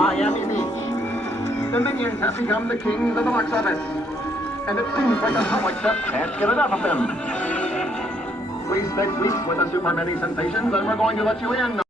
Miami Beach. The Minions have become the kings of the box office. And it seems like the public just can't get enough of them. We spent weeks with the super mini sensations, and we're going to let you in